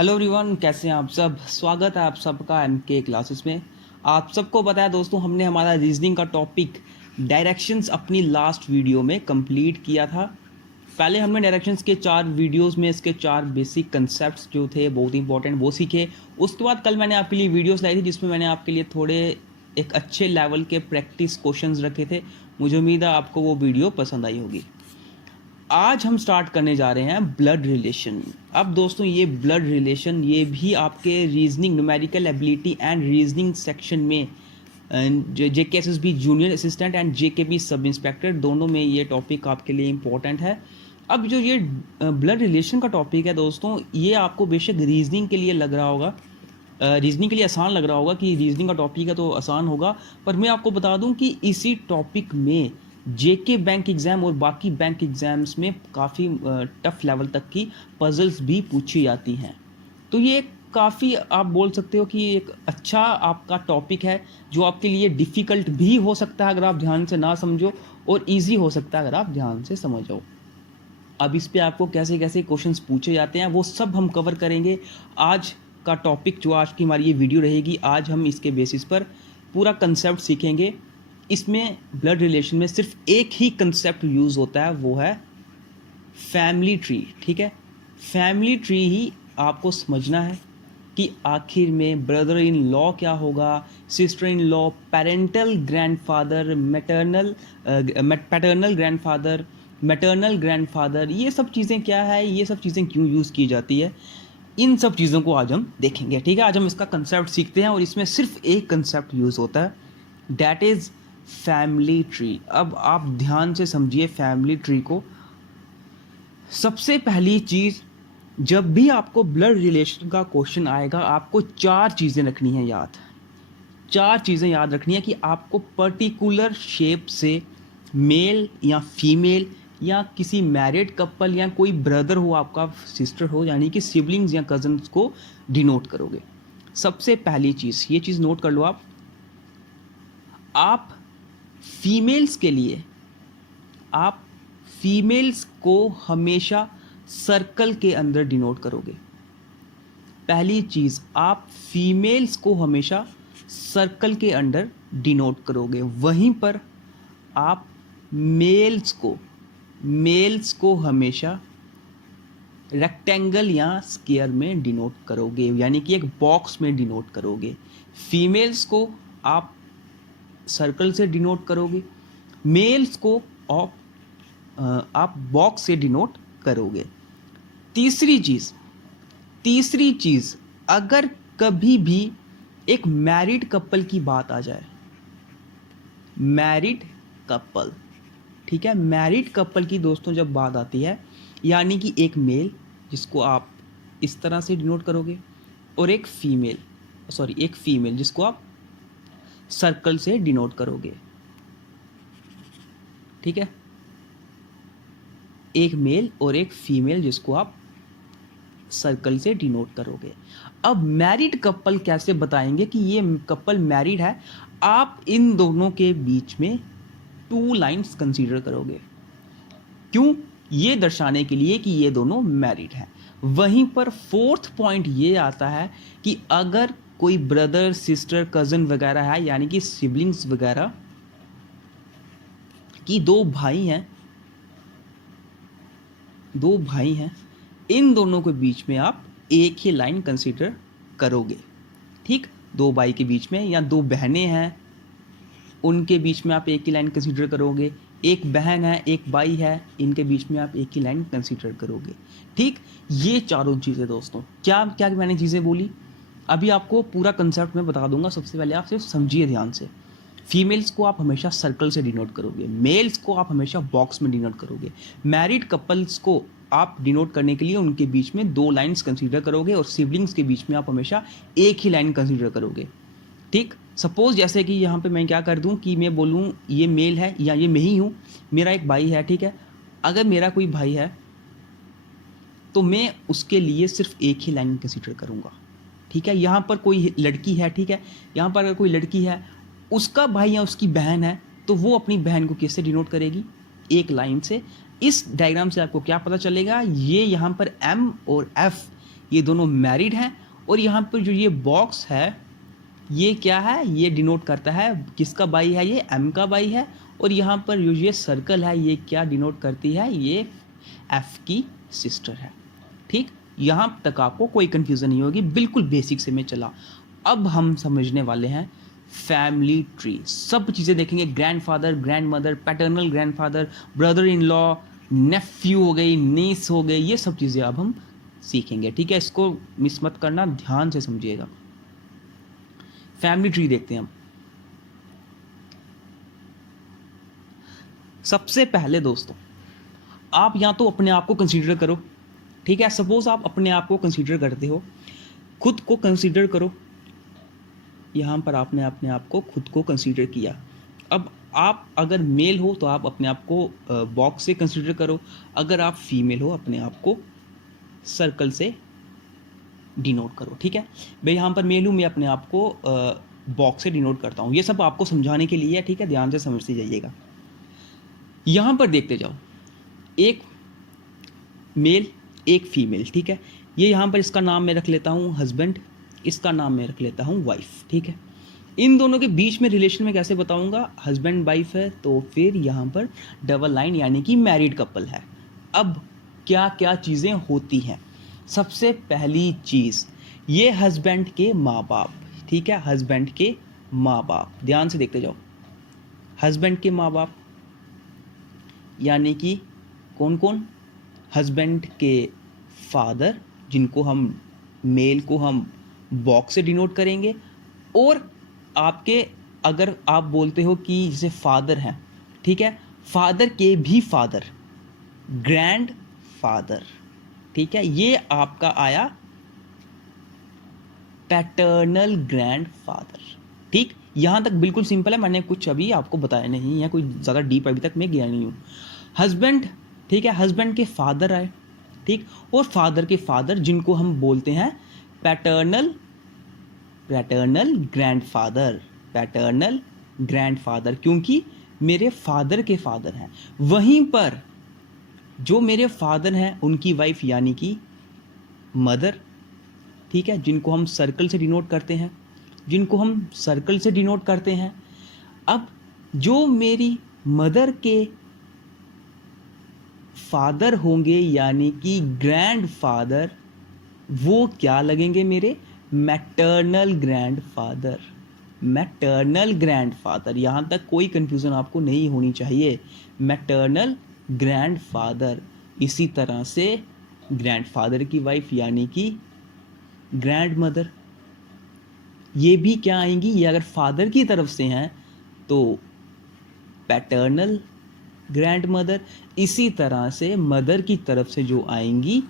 Hello everyone, कैसे हैं आप सब। स्वागत है आप सबका एमके क्लासेस में। आप सबको पता है दोस्तों, हमने हमारा रीजनिंग का टॉपिक डायरेक्शंस अपनी लास्ट वीडियो में कंप्लीट किया था। पहले हमने डायरेक्शंस के 4 वीडियोस में इसके 4 बेसिक कंसेप्ट्स जो थे बहुत इंपॉर्टेंट वो सीखे। उसके बाद कल मैंने आपके लिए वीडियोस लाई थी जिसमें मैंने आपके लिए थोड़े एक अच्छे लेवल के प्रैक्टिस क्वेश्चंस रखे थे। मुझे उम्मीद है आपको वो वीडियो पसंद आई होगी। आज हम स्टार्ट करने जा रहे हैं ब्लड रिलेशन। अब दोस्तों ये ब्लड रिलेशन ये भी आपके reasoning, numerical ability and reasoning section में JKSSB junior assistant and JKB sub inspector दोनों में ये टॉपिक आपके लिए इम्पोर्टेंट है। अब जो ये ब्लड रिलेशन का टॉपिक है दोस्तों, ये आपको बेशक रीजनिंग के लिए लग रहा होगा, रीजनिंग के लिए आसान लग रहा होगा कि रीजनिंग का टॉपिक है तो आसान होगा, पर मैं आपको बता दूं कि इसी टॉपिक में जेके बैंक एग्ज़ाम और बाकी बैंक एग्ज़ाम्स में काफ़ी टफ लेवल तक की पजल्स भी पूछी जाती हैं। तो ये काफ़ी आप बोल सकते हो कि एक अच्छा आपका टॉपिक है जो आपके लिए डिफ़िकल्ट भी हो सकता है अगर आप ध्यान से ना समझो, और इजी हो सकता है अगर आप ध्यान से समझो। अब इस पे आपको कैसे कैसे क्वेश्चंस पूछे जाते हैं वो सब हम कवर करेंगे। आज का टॉपिक जो आज की हमारी ये वीडियो रहेगी, आज हम इसके बेसिस पर पूरा कंसेप्ट सीखेंगे। इसमें ब्लड रिलेशन में सिर्फ एक ही कंसेप्ट यूज़ होता है, वो है फैमिली ट्री। ठीक है, फैमिली ट्री ही आपको समझना है कि आखिर में ब्रदर इन लॉ क्या होगा, sister in law, parental grandfather, paternal grandfather, maternal grandfather, ये सब चीज़ें क्या है, ये सब चीज़ें क्यों यूज़ की जाती है, इन सब चीज़ों को आज हम देखेंगे। ठीक है, आज हम इसका कंसेप्ट सीखते हैं और इसमें सिर्फ एक कंसेप्ट यूज़ होता है, डैट इज़ फैमिली ट्री। अब आप ध्यान से समझिए फैमिली ट्री को। सबसे पहली चीज़, जब भी आपको ब्लड रिलेशन का क्वेश्चन आएगा आपको 4 चीज़ें रखनी है याद। 4 चीज़ें याद रखनी है कि आपको पर्टिकुलर शेप से मेल या फीमेल या किसी मैरिड कपल या कोई ब्रदर हो आपका, सिस्टर हो, यानी कि सिबलिंग्स या कजन्स को डिनोट करोगे। सबसे पहली चीज़, ये चीज़ नोट कर लो आप फीमेल्स के लिए आप फीमेल्स को हमेशा सर्कल के अंदर डिनोट करोगे। पहली चीज़, आप फीमेल्स को हमेशा सर्कल के अंदर डिनोट करोगे। वहीं पर आप मेल्स को हमेशा रेक्टेंगल या स्क्वायर में डिनोट करोगे, यानी कि एक बॉक्स में डिनोट करोगे। फीमेल्स को आप सर्कल से डिनोट करोगे, मेल्स को आप बॉक्स से डिनोट करोगे। तीसरी चीज़, अगर कभी भी एक मैरिड कपल की बात आ जाए, मैरिड कपल, ठीक है, मैरिड कपल की दोस्तों जब बात आती है, यानी कि एक मेल जिसको आप इस तरह से डिनोट करोगे और एक फीमेल जिसको आप सर्कल से डिनोट करोगे। ठीक है, एक मेल और एक फीमेल जिसको आप सर्कल से डिनोट करोगे। अब मैरिड कपल कैसे बताएंगे कि ये कपल मैरिड है, आप इन दोनों के बीच में 2 लाइंस कंसीडर करोगे। क्यों? ये दर्शाने के लिए कि ये दोनों मैरिड हैं। वहीं पर 4th पॉइंट ये आता है कि अगर कोई ब्रदर, सिस्टर, कज़न वगैरह है, यानी कि सिबलिंग्स वगैरह की 2 भाई हैं, इन दोनों के बीच में आप एक ही लाइन कंसीडर करोगे। ठीक, 2 भाई के बीच में या 2 बहनें हैं उनके बीच में आप एक ही लाइन कंसीडर करोगे। एक बहन है, एक भाई है, इनके बीच में आप एक ही लाइन कंसीडर करोगे। ठीक, ये चारों चीज़ें दोस्तों, क्या क्या मैंने चीज़ें बोली अभी आपको पूरा कंसेप्ट मैं बता दूंगा। सबसे पहले आप सिर्फ समझिए ध्यान से। फीमेल्स को आप हमेशा सर्कल से डिनोट करोगे, मेल्स को आप हमेशा बॉक्स में डिनोट करोगे, मैरिड कपल्स को आप डिनोट करने के लिए उनके बीच में 2 लाइन्स कंसीडर करोगे, और सिबलिंग्स के बीच में आप हमेशा एक ही लाइन कंसीडर करोगे। ठीक, सपोज जैसे कि यहाँ पे मैं क्या कर दूँ कि मैं बोलूँ ये मेल है या ये मैं ही हूँ, मेरा एक भाई है। ठीक है, अगर मेरा कोई भाई है तो मैं उसके लिए सिर्फ एक ही लाइन कंसीडर करूँगा। ठीक है, यहाँ पर कोई लड़की है, ठीक है, यहाँ पर अगर कोई लड़की है, उसका भाई या उसकी बहन है, तो वो अपनी बहन को किससे डिनोट करेगी? एक लाइन से। इस डायग्राम से आपको क्या पता चलेगा, ये यहाँ पर M और F ये दोनों मैरिड हैं, और यहाँ पर जो ये बॉक्स है ये क्या है, ये डिनोट करता है किसका भाई है, ये एम का भाई है, और यहाँ पर जो ये सर्कल है ये क्या डिनोट करती है, ये एफ की सिस्टर है। ठीक, यहाँ तक आपको कोई कंफ्यूजन नहीं होगी, बिल्कुल बेसिक से मैं चला। अब हम समझने वाले हैं फैमिली ट्री, सब चीज़ें देखेंगे, grandfather, grandmother, paternal grandfather, brother in law, nephew हो गई, नीस हो गई, ये सब चीज़ें अब हम सीखेंगे। ठीक है, इसको मिस मत करना, ध्यान से समझिएगा। फैमिली ट्री देखते हैं हम। सबसे पहले दोस्तों आप या तो अपने आप को कंसीडर करो, ठीक है, सपोज आप अपने आप को कंसीडर करते हो, खुद को कंसीडर करो, यहाँ पर आपने अपने आप को खुद को कंसीडर किया। अब आप अगर मेल हो तो आप अपने आप को बॉक्स से कंसीडर करो, अगर आप फीमेल हो अपने आप को सर्कल से डिनोट करो। ठीक है, मैं यहाँ पर मेल हूँ, मैं अपने आप को बॉक्स से डिनोट करता हूँ। ये सब आपको समझाने के लिए है, ठीक है, ध्यान से समझते जाइएगा। यहाँ पर देखते जाओ, एक मेल एक फीमेल, ठीक है, ये यहाँ पर इसका नाम मैं रख लेता हूँ हस्बैंड, इसका नाम मैं रख लेता हूँ वाइफ। ठीक है, इन दोनों के बीच में रिलेशन में कैसे बताऊँगा, हस्बैंड वाइफ है तो फिर यहाँ पर डबल लाइन यानी कि मैरिड कपल है। अब क्या क्या चीज़ें होती हैं, सबसे पहली चीज़ ये हस्बैंड के माँ बाप, ठीक है, हस्बैंड के माँ बाप, ध्यान से देखते जाओ, हस्बैंड के माँ बाप यानी कि कौन कौन, हस्बैंड के फादर जिनको हम मेल को हम बॉक्स से डिनोट करेंगे, और आपके अगर आप बोलते हो कि जैसे फादर हैं, ठीक है, फादर के भी फादर, ग्रैंड फादर, ठीक है, ये आपका आया पैटर्नल ग्रैंड फादर। ठीक, यहां तक बिल्कुल सिंपल है, मैंने कुछ अभी आपको बताया नहीं है, कोई ज़्यादा डीप अभी तक मैं गया नहीं हूँ। हस्बैंड, ठीक है, हस्बैंड के फादर आए, ठीक, और फादर के फादर जिनको हम बोलते हैं पैटर्नल ग्रैंडफादर, पैटर्नल ग्रैंडफादर, क्योंकि मेरे फादर के फादर हैं। वहीं पर जो मेरे फादर हैं उनकी वाइफ यानी कि मदर, ठीक है, जिनको हम सर्कल से डिनोट करते हैं, जिनको हम सर्कल से डिनोट करते हैं। अब जो मेरी मदर के फादर होंगे यानी कि ग्रैंडफादर, वो क्या लगेंगे, मेरे मैटर्नल ग्रैंडफादर, मैटर्नल ग्रैंडफादर, यहाँ तक कोई कंफ्यूजन आपको नहीं होनी चाहिए, मैटर्नल ग्रैंडफादर। इसी तरह से ग्रैंडफादर की वाइफ यानी कि ग्रैंड मदर, ये भी क्या आएंगी, ये अगर फादर की तरफ से हैं तो पैटर्नल ग्रैंड मदर। इसी तरह से मदर की तरफ से जो आएंगी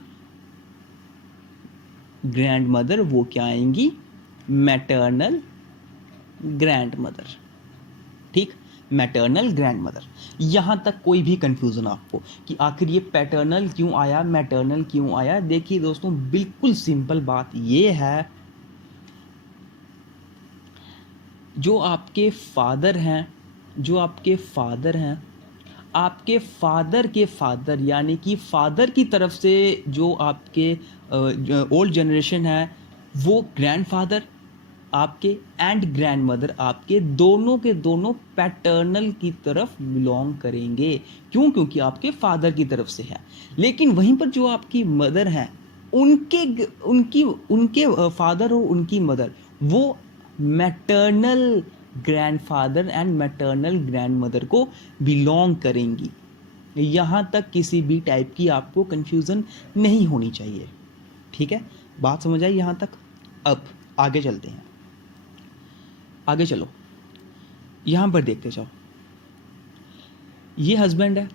ग्रैंड मदर, वो क्या आएंगी, मैटर्नल ग्रैंड मदर। ठीक, मैटर्नल ग्रैंड मदर। यहां तक कोई भी कंफ्यूजन आपको कि आखिर ये पैटर्नल क्यों आया, मैटर्नल क्यों आया, देखिए दोस्तों बिल्कुल सिंपल बात ये है, जो आपके फादर हैं, जो आपके फादर हैं, आपके फादर के फादर यानी कि फादर की तरफ से जो आपके ओल्ड जनरेशन है वो ग्रैंडफादर आपके एंड ग्रैंड मदर आपके, दोनों के दोनों पैटर्नल की तरफ बिलोंग करेंगे। क्यों, क्योंकि आपके फादर की तरफ से है। लेकिन वहीं पर जो आपकी मदर हैं उनके उनकी उनके फादर और उनकी मदर वो maternal grandfather and maternal grandmother को बिलोंग करेंगी। यहाँ तक किसी भी टाइप की आपको कंफ्यूजन नहीं होनी चाहिए। ठीक है, बात समझ आई यहाँ तक। अब आगे चलते हैं, आगे चलो, यहाँ पर देखते जाओ, ये हस्बैंड है।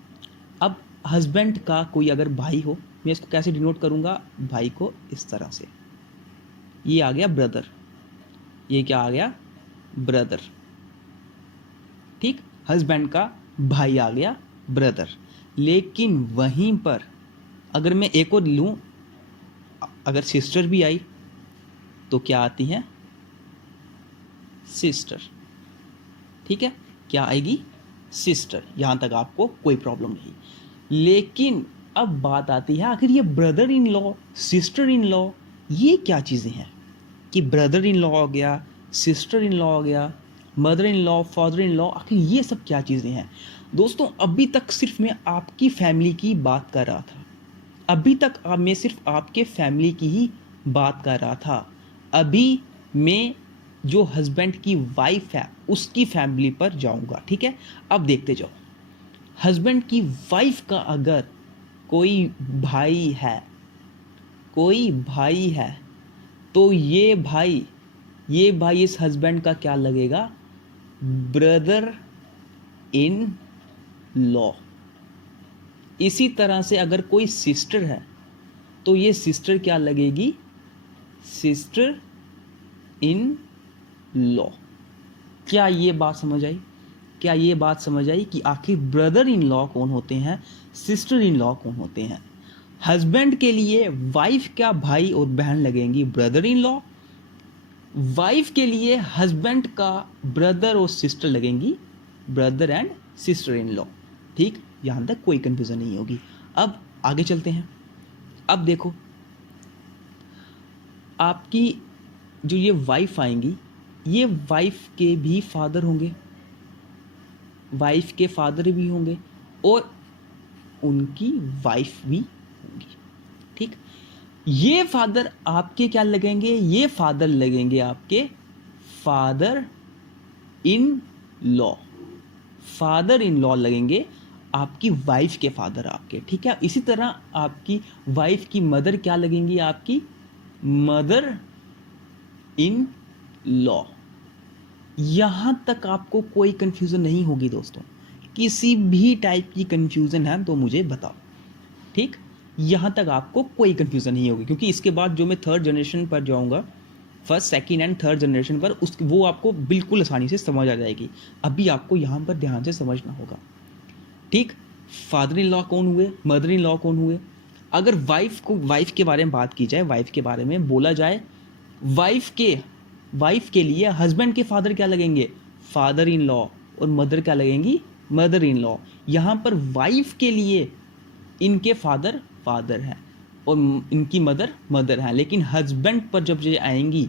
अब हस्बैंड का कोई अगर भाई हो, मैं इसको कैसे डिनोट करूँगा, भाई को इस तरह से, ये आ गया ब्रदर, ये क्या आ गया, ब्रदर। ठीक, हस्बैंड का भाई आ गया ब्रदर। लेकिन वहीं पर अगर मैं एक और लूं, अगर सिस्टर भी आई तो क्या आती है, सिस्टर। ठीक है, क्या आएगी, सिस्टर। यहां तक आपको कोई प्रॉब्लम नहीं। लेकिन अब बात आती है, आखिर ये brother in law, sister in law ये क्या चीज़ें हैं कि ब्रदर इन लॉ हो गया, सिस्टर इन लॉ हो गया, mother in law, father in law, आखिर ये सब क्या चीज़ें हैं दोस्तों? अभी तक सिर्फ मैं आपकी फैमिली की बात कर रहा था, अभी तक मैं सिर्फ आपके फैमिली की ही बात कर रहा था। अभी मैं जो हस्बैंड की वाइफ है उसकी फैमिली पर जाऊंगा, ठीक है? अब देखते जाओ। हस्बैंड की वाइफ का अगर कोई भाई है, कोई भाई है, तो ये भाई इस हस्बैंड का क्या लगेगा? Brother in law. इसी तरह से अगर कोई सिस्टर है तो ये सिस्टर क्या लगेगी? Sister in law. क्या ये बात समझ आई? क्या ये बात समझ आई कि आखिर ब्रदर इन लॉ कौन होते हैं, सिस्टर इन लॉ कौन होते हैं? हस्बैंड के लिए वाइफ क्या भाई और बहन लगेंगी? Brother in law. वाइफ के लिए हस्बैंड का ब्रदर और सिस्टर लगेंगी, brother and sister in law. ठीक, यहां तक कोई कंफ्यूजन नहीं होगी। अब आगे चलते हैं। अब देखो, आपकी जो ये वाइफ आएंगी, ये वाइफ के भी फादर होंगे, वाइफ के फादर भी होंगे और उनकी वाइफ भी होंगी। ठीक, ये फादर आपके क्या लगेंगे? ये फादर लगेंगे आपके father in law. Father in law लगेंगे आपकी वाइफ के फादर आपके, ठीक है? इसी तरह आपकी वाइफ की मदर क्या लगेंगी? आपकी मदर इन लॉ। यहां तक आपको कोई कंफ्यूजन नहीं होगी दोस्तों। किसी भी टाइप की कंफ्यूजन है तो मुझे बताओ, ठीक? यहां तक आपको कोई कंफ्यूजन नहीं होगी, क्योंकि इसके बाद जो मैं थर्ड जनरेशन पर जाऊंगा, first second and third generation पर, उस वो आपको बिल्कुल आसानी से समझ आ जाएगी। अभी आपको यहां पर ध्यान से समझना होगा, ठीक? फादर इन लॉ कौन हुए, मदर इन लॉ कौन हुए? अगर वाइफ के बारे में बात की जाए, वाइफ के बारे में बोला जाए, वाइफ के लिए हस्बैंड के फादर क्या लगेंगे? Father in law. और मदर क्या लगेंगी? Mother in law. यहां पर वाइफ के लिए इनके फादर फादर हैं और इनकी मदर मदर हैं, लेकिन हस्बैंड पर जब ये आएंगी,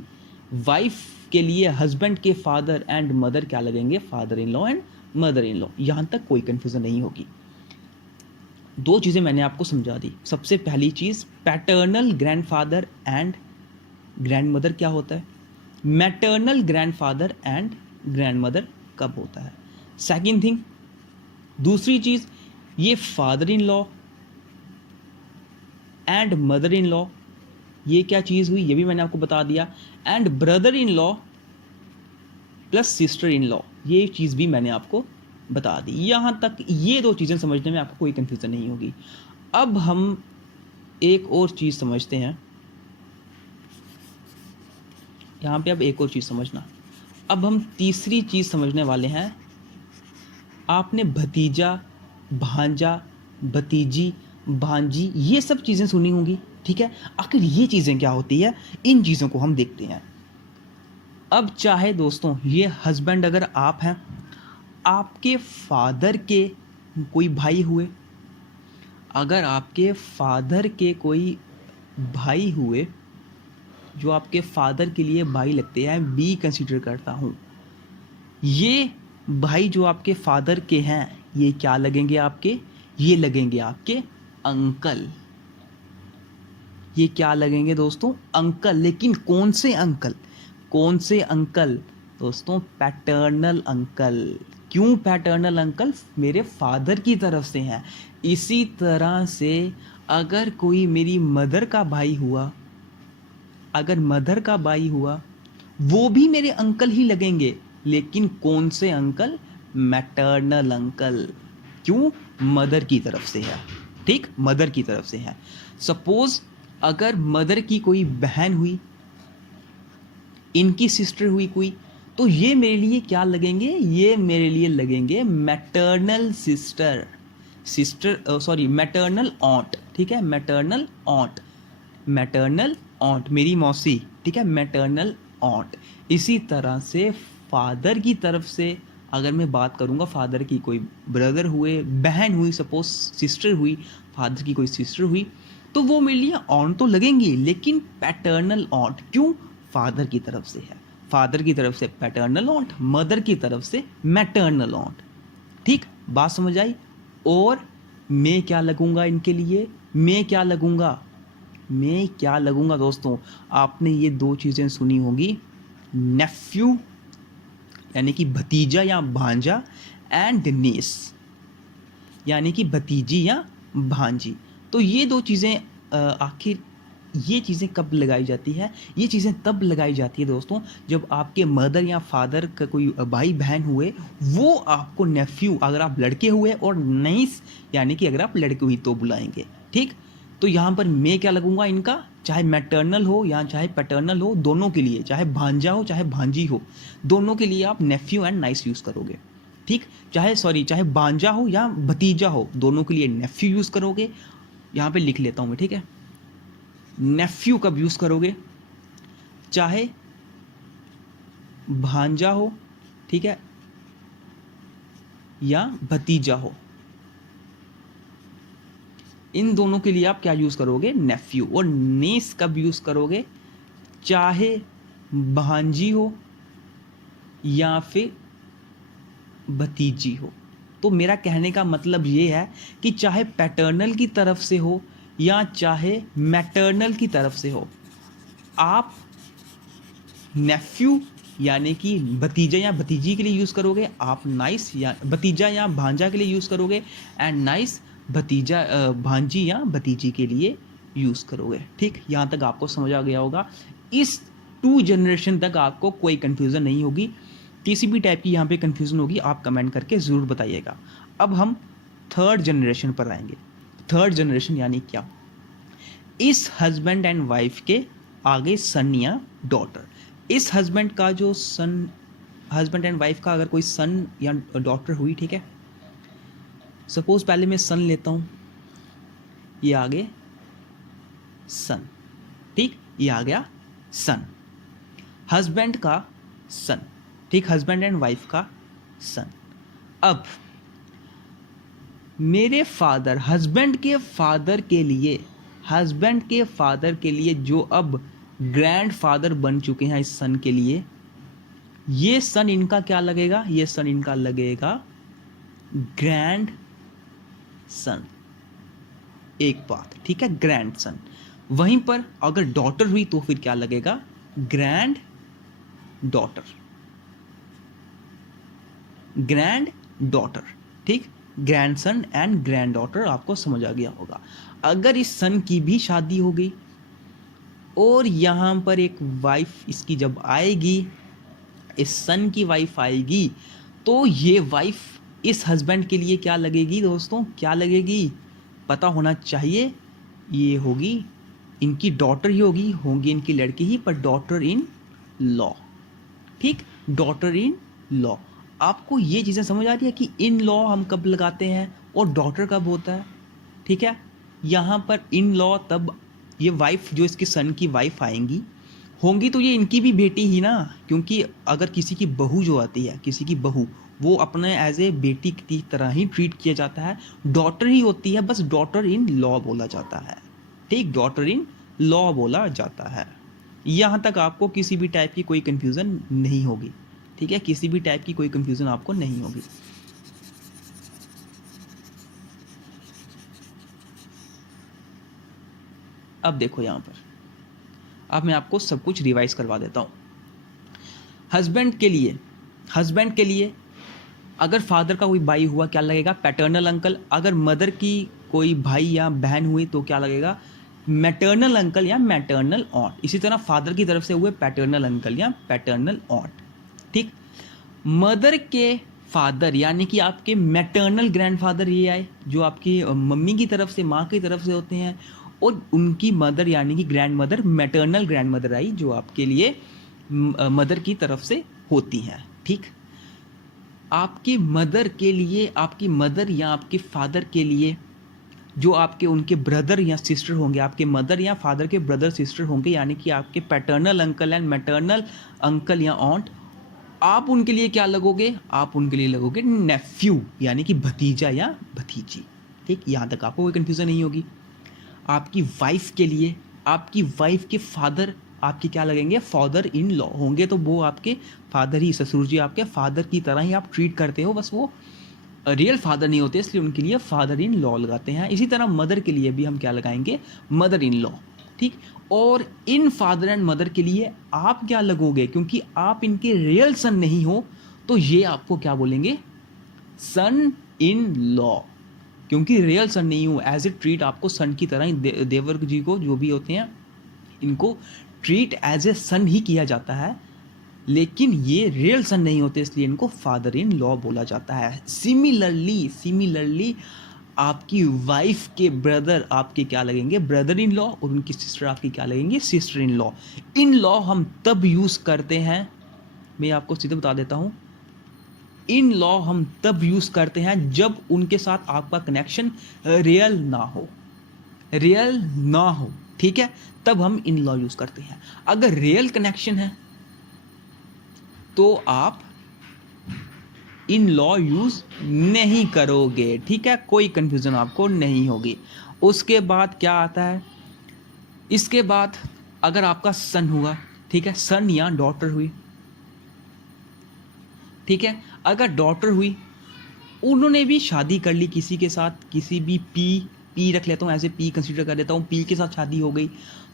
वाइफ के लिए हस्बैंड के फादर एंड मदर क्या लगेंगे? Father in law and mother in law. यहां तक कोई कंफ्यूजन नहीं होगी। दो चीजें मैंने आपको समझा दी। सबसे पहली चीज, पैटर्नल ग्रैंडफादर एंड ग्रैंडमदर क्या होता है, मैटर्नल ग्रैंडफादर एंड ग्रैंडमदर कब होता है। सेकंड थिंग, दूसरी चीज, ये father in law and mother in law, ये क्या चीज हुई, ये भी मैंने आपको बता दिया। And brother in law plus sister in law, ये चीज भी मैंने आपको बता दी। यहां तक ये दो चीजें समझने में आपको कोई कंफ्यूजन नहीं होगी। अब हम एक और चीज समझते हैं, यहां पे अब एक और चीज समझना। अब हम तीसरी चीज समझने वाले हैं। आपने भतीजा, भांजा, भतीजी, भांजी, ये सब चीजें सुनी होंगी, ठीक है? आखिर ये चीजें क्या होती है, इन चीजों को हम देखते हैं। अब चाहे दोस्तों ये हस्बैंड अगर आप हैं, आपके फादर के कोई भाई हुए, अगर आपके फादर के कोई भाई हुए जो आपके फादर के लिए भाई लगते हैं, बी कंसीडर करता हूं, ये भाई जो आपके फादर के हैं, ये क्या लगेंगे आपके? ये लगेंगे आपके अंकल। ये क्या लगेंगे दोस्तों? अंकल। लेकिन कौन से अंकल? कौन से अंकल दोस्तों? Paternal uncle. क्यों पैटर्नल अंकल? मेरे फादर की तरफ से हैं। इसी तरह से अगर कोई मेरी मदर का भाई हुआ, अगर मदर का भाई हुआ, वो भी मेरे अंकल ही लगेंगे, लेकिन कौन से अंकल? Maternal uncle. क्यों? मदर की तरफ से है, ठीक? मदर की तरफ से है। सपोज अगर मदर की कोई बहन हुई, इनकी सिस्टर हुई कोई, तो ये मेरे लिए क्या लगेंगे? ये मेरे लिए लगेंगे मैटर्नल सिस्टर, मैटर्नल ऑन्ट, ठीक है? मैटर्नल ऑन्ट, मैटर्नल ऑन्ट, मेरी मौसी, ठीक है? मैटर्नल ऑन्ट। इसी तरह से फादर की तरफ से अगर मैं बात करूंगा, फादर की कोई ब्रदर हुए, बहन हुई, सपोज सिस्टर हुई, फादर की कोई सिस्टर हुई, तो वो मेरे लिए ऑन्ट तो लगेंगी, लेकिन पैटर्नल ऑन्ट। क्यों? फादर की तरफ से है, फादर की तरफ से पैटर्नल ऑन्ट, मदर की तरफ से मैटर्नल ऑन्ट। ठीक, बात समझ आई? और मैं क्या लगूंगा इनके लिए? मैं क्या लगूंगा? मैं क्या लगूंगा दोस्तों? आपने ये दो चीजें सुनी होंगी, नेफ्यू यानी कि भतीजा या भांजा, एंड नीस यानी कि भतीजी या भांजी। तो ये दो चीज़ें आखिर ये चीज़ें कब लगाई जाती है? ये चीज़ें तब लगाई जाती है दोस्तों जब आपके मदर या फादर का कोई भाई बहन हुए, वो आपको नेफ्यू अगर आप लड़के हुए, और नीस यानी कि अगर आप लड़के हुई तो बुलाएंगे। ठीक, तो यहाँ पर मैं क्या लगूंगा इनका? चाहे मैटर्नल हो या चाहे पैटर्नल हो, दोनों के लिए, चाहे भांजा हो चाहे भांजी हो, दोनों के लिए आप नेफ्यू एंड नाइस यूज़ करोगे। ठीक, चाहे भांजा हो या भतीजा हो, दोनों के लिए नेफ्यू यूज़ करोगे। यहाँ पे लिख लेता हूँ मैं, ठीक है? नेफ्यू कब यूज़ करोगे? चाहे भांजा हो, ठीक है, या भतीजा हो, इन दोनों के लिए आप क्या यूज़ करोगे? नेफ्यू। और नेस कब यूज़ करोगे? चाहे भांजी हो या फिर भतीजी हो। तो मेरा कहने का मतलब ये है कि चाहे पैटर्नल की तरफ से हो या चाहे मैटर्नल की तरफ से हो, आप नेफ्यू यानी कि भतीजा या भतीजी के लिए यूज़ करोगे, आप नाइस या भतीजा या भांजा के लिए यूज़ करोगे, एंड नाइस भतीजा भांजी या भतीजी के लिए यूज़ करोगे। ठीक, यहाँ तक आपको समझ आ गया होगा। इस 2 जनरेशन तक आपको कोई कन्फ्यूज़न नहीं होगी। किसी भी टाइप की यहाँ पे कन्फ्यूज़न होगी आप कमेंट करके ज़रूर बताइएगा। अब हम 3rd जनरेशन पर आएंगे। 3rd जनरेशन यानी क्या? इस हस्बैंड एंड वाइफ के आगे सन या डॉटर। इस हस्बैंड का जो सन, हस्बैंड एंड वाइफ का अगर कोई सन या डॉटर हुई, ठीक है, सपोज पहले मैं सन लेता हूँ, ये आगे सन, ठीक, ये आ गया सन, हस्बैंड का सन, ठीक, हस्बैंड एंड वाइफ का सन। अब मेरे फादर, हस्बैंड के फादर के लिए, हस्बैंड के फादर के लिए जो अब ग्रैंड फादर बन चुके हैं इस सन के लिए, ये सन इनका क्या लगेगा? ये सन इनका लगेगा ग्रैंड सन। एक बात, ठीक है, ग्रैंड सन। वहीं पर अगर डॉटर हुई तो फिर क्या लगेगा? Granddaughter, granddaughter. ठीक, grandson and granddaughter, आपको समझ आ गया होगा। अगर इस सन की भी शादी हो गई और यहां पर एक वाइफ इसकी जब आएगी, इस सन की वाइफ आएगी, तो ये वाइफ इस हस्बैंड के लिए क्या लगेगी दोस्तों? क्या लगेगी? पता होना चाहिए। ये होगी, इनकी डॉटर ही होगी, होंगी इनकी लड़की ही, पर डॉटर इन लॉ। ठीक, डॉटर इन लॉ। आपको ये चीज़ें समझ आ रही है कि इन लॉ हम कब लगाते हैं और डॉटर कब होता है? ठीक है, यहाँ पर इन लॉ तब, ये वाइफ जो इसके सन की वाइफ आएंगी, होंगी तो ये इनकी भी बेटी ही ना, क्योंकि अगर किसी की बहू जो आती है, किसी की बहू, वो अपने एज ए बेटी की तरह ही ट्रीट किया जाता है, डॉटर ही होती है, बस डॉटर इन लॉ बोला जाता है। ठीक, डॉटर इन लॉ बोला जाता है। यहाँ तक आपको किसी भी टाइप की कोई कंफ्यूजन नहीं होगी। ठीक है, किसी भी टाइप की कोई कंफ्यूजन आपको नहीं होगी। अब देखो यहाँ पर, अब मैं आपको सब कुछ रिवाइज करवा देता हूँ। हस्बैंड के लिए अगर फादर का कोई भाई हुआ क्या लगेगा? Paternal uncle. अगर मदर की कोई भाई या बहन हुई तो क्या लगेगा? मैटर्नल अंकल या मैटर्नल ऑन्ट। इसी तरह फादर की तरफ से हुए पैटर्नल अंकल या पैटर्नल ऑन्ट। ठीक, मदर के फादर यानी कि आपके मैटर्नल ग्रैंडफादर ये आए, जो आपकी मम्मी की तरफ से, माँ की तरफ से होते हैं, और उनकी मदर यानी कि grand mother, maternal grand mother आई, जो आपके लिए मदर की तरफ से होती हैं। ठीक, आपकी मदर के लिए, आपकी मदर या आपके फादर के लिए जो आपके उनके ब्रदर या सिस्टर होंगे, आपके मदर या फादर के ब्रदर सिस्टर होंगे, यानी कि आपके paternal uncle and maternal uncle या ऑन्ट, आप उनके लिए क्या लगोगे? आप उनके लिए लगोगे नेफ्यू यानी कि भतीजा या भतीजी। ठीक, यहाँ तक आपको कोई कन्फ्यूजन नहीं होगी। आपकी वाइफ के लिए आपकी वाइफ के फादर आपके क्या लगेंगे, फादर इन लॉ होंगे, तो वो आपके फादर ही, ससुर जी आपके फादर की तरह ही आप ट्रीट करते हो, बस वो रियल फादर नहीं होते, इसलिए उनके लिए फादर इन लॉ लगाते हैं। इसी तरह मदर के लिए भी हम क्या लगाएंगे, मदर इन लॉ, ठीक। और इन फादर एंड मदर के लिए आप क्या लगोगे, क्योंकि आप इनके रियल सन नहीं हो, तो ये आपको क्या बोलेंगे, सन इन लॉ, क्योंकि रियल सन नहीं हो, एज ए ट्रीट आपको सन की तरह ही देवर जी को जो भी होते हैं इनको ट्रीट एज ए सन ही किया जाता है, लेकिन ये रियल सन नहीं होते, इसलिए इनको फादर इन लॉ बोला जाता है। सिमिलरली आपकी वाइफ के ब्रदर आपके क्या लगेंगे, ब्रदर इन लॉ, और उनकी सिस्टर आपकी क्या लगेंगे, sister in law. In law हम तब यूज़ करते हैं, मैं आपको सीधे बता देता हूँ, इन लॉ हम तब यूज़ करते हैं जब उनके साथ आपका कनेक्शन रियल ना हो, ठीक है, तब हम इन लॉ यूज़ करते हैं। अगर रियल कनेक्शन है तो आप इन लॉ यूज़ नहीं करोगे, ठीक है, कोई कंफ्यूजन आपको नहीं होगी। उसके बाद क्या आता है, इसके बाद अगर आपका सन हुआ, ठीक है, सन या डॉटर हुई, ठीक है, अगर डॉटर हुई, उन्होंने भी शादी कर ली किसी के साथ, किसी भी पी रख लेता हूँ, ऐसे पी कंसीडर कर लेता हूँ, पी के साथ शादी हो गई,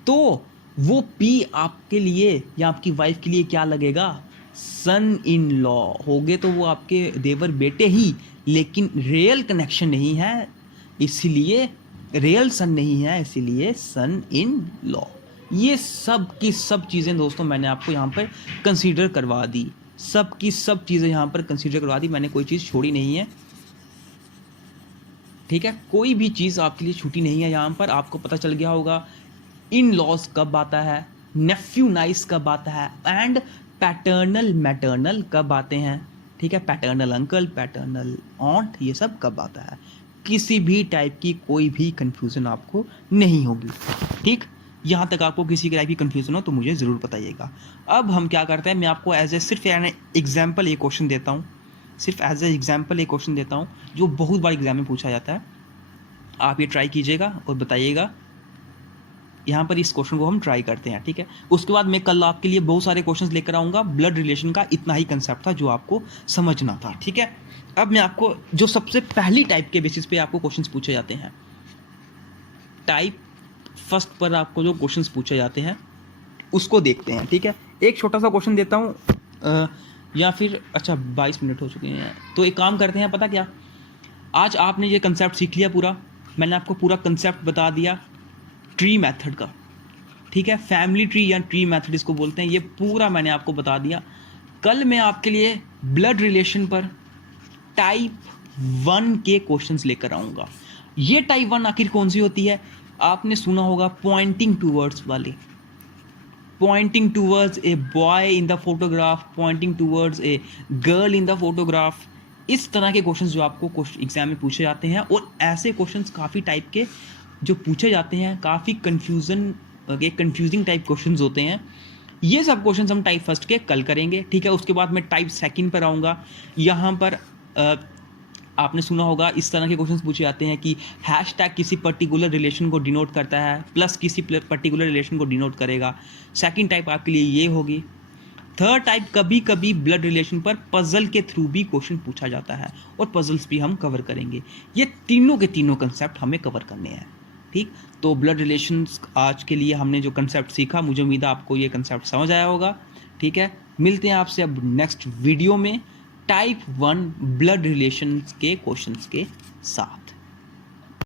तो वो पी आपके लिए या आपकी वाइफ के लिए क्या लगेगा, सन इन लॉ होगे, तो वो आपके देवर बेटे ही, लेकिन रियल कनेक्शन नहीं है, इसलिए रियल सन नहीं है, इसीलिए सन इन लॉ। ये सब की सब चीज़ें दोस्तों मैंने आपको यहाँ पर कंसीडर करवा दी, सब की सब चीज़ें यहाँ पर कंसीडर करवा दी, मैंने कोई चीज़ छोड़ी नहीं है, ठीक है, कोई भी चीज़ आपके लिए छूटी नहीं है। यहाँ पर आपको पता चल गया होगा इन लॉज कब आता है, नेफ्यू नाइस कब आता है, एंड पैटर्नल मैटर्नल कब आते हैं, ठीक है, पैटर्नल अंकल, पैटर्नल ऑन्ट, ये सब कब आता है। किसी भी टाइप की कोई भी कंफ्यूजन आपको नहीं होगी, ठीक। यहाँ तक आपको किसी टाइप की कंफ्यूजन हो तो मुझे ज़रूर बताइएगा। अब हम क्या करते हैं, मैं आपको एज ए सिर्फ एग्जाम्पल एक क्वेश्चन देता हूँ, सिर्फ एज ए एग्जाम्पल एक क्वेश्चन देता हूँ जो बहुत बार एग्जाम में पूछा जाता है, आप ये ट्राई कीजिएगा और बताइएगा। यहाँ पर इस क्वेश्चन को हम ट्राई करते हैं, ठीक है। उसके बाद मैं कल आपके लिए बहुत सारे क्वेश्चंस लेकर आऊँगा, ब्लड रिलेशन का इतना ही कंसेप्ट था जो आपको समझना था, ठीक है। अब मैं आपको जो सबसे पहली टाइप के बेसिस पे आपको क्वेश्चंस पूछे जाते हैं, टाइप फर्स्ट पर आपको जो क्वेश्चंस पूछे जाते हैं उसको देखते हैं, ठीक है। एक छोटा सा क्वेश्चन देता हूँ, या फिर अच्छा 22 मिनट हो चुके हैं, तो एक काम करते हैं, पता क्या, आज आपने ये कंसेप्ट सीख लिया पूरा, मैंने आपको पूरा कंसेप्ट बता दिया ट्री मेथड का, ठीक है, फैमिली ट्री या ट्री मेथड इसको बोलते हैं, ये पूरा मैंने आपको बता दिया। कल मैं आपके लिए ब्लड रिलेशन पर टाइप 1 के क्वेश्चंस लेकर आऊँगा। ये टाइप 1 आखिर कौन सी होती है, आपने सुना होगा पॉइंटिंग टूवर्ड्स वाले, pointing towards a boy in the photograph, pointing towards a girl in the photograph, इस तरह के क्वेश्चंस जो आपको एग्जाम में पूछे जाते हैं। और ऐसे क्वेश्चंस काफ़ी टाइप के जो पूछे जाते हैं, काफ़ी कंफ्यूजिंग टाइप क्वेश्चंस होते हैं। ये सब क्वेश्चंस हम टाइप फर्स्ट के कल करेंगे, ठीक है। उसके बाद मैं टाइप सेकंड पर आऊँगा। यहाँ पर आपने सुना होगा इस तरह के क्वेश्चंस पूछे जाते हैं कि हैशटैग किसी पर्टिकुलर रिलेशन को डिनोट करता है, प्लस किसी पर्टिकुलर रिलेशन को डिनोट करेगा। सेकंड टाइप आपके लिए ये होगी। थर्ड टाइप, कभी कभी ब्लड रिलेशन पर पजल के थ्रू भी क्वेश्चन पूछा जाता है, और पजल्स भी हम कवर करेंगे। ये तीनों के तीनों कंसेप्ट हमें कवर करने हैं, ठीक। तो ब्लड रिलेशंस आज के लिए हमने जो कंसेप्ट सीखा, मुझे उम्मीद है आपको ये कंसेप्ट समझ आया होगा, ठीक है। मिलते हैं आपसे अब नेक्स्ट वीडियो में टाइप 1 ब्लड रिलेशंस के क्वेश्चंस के साथ।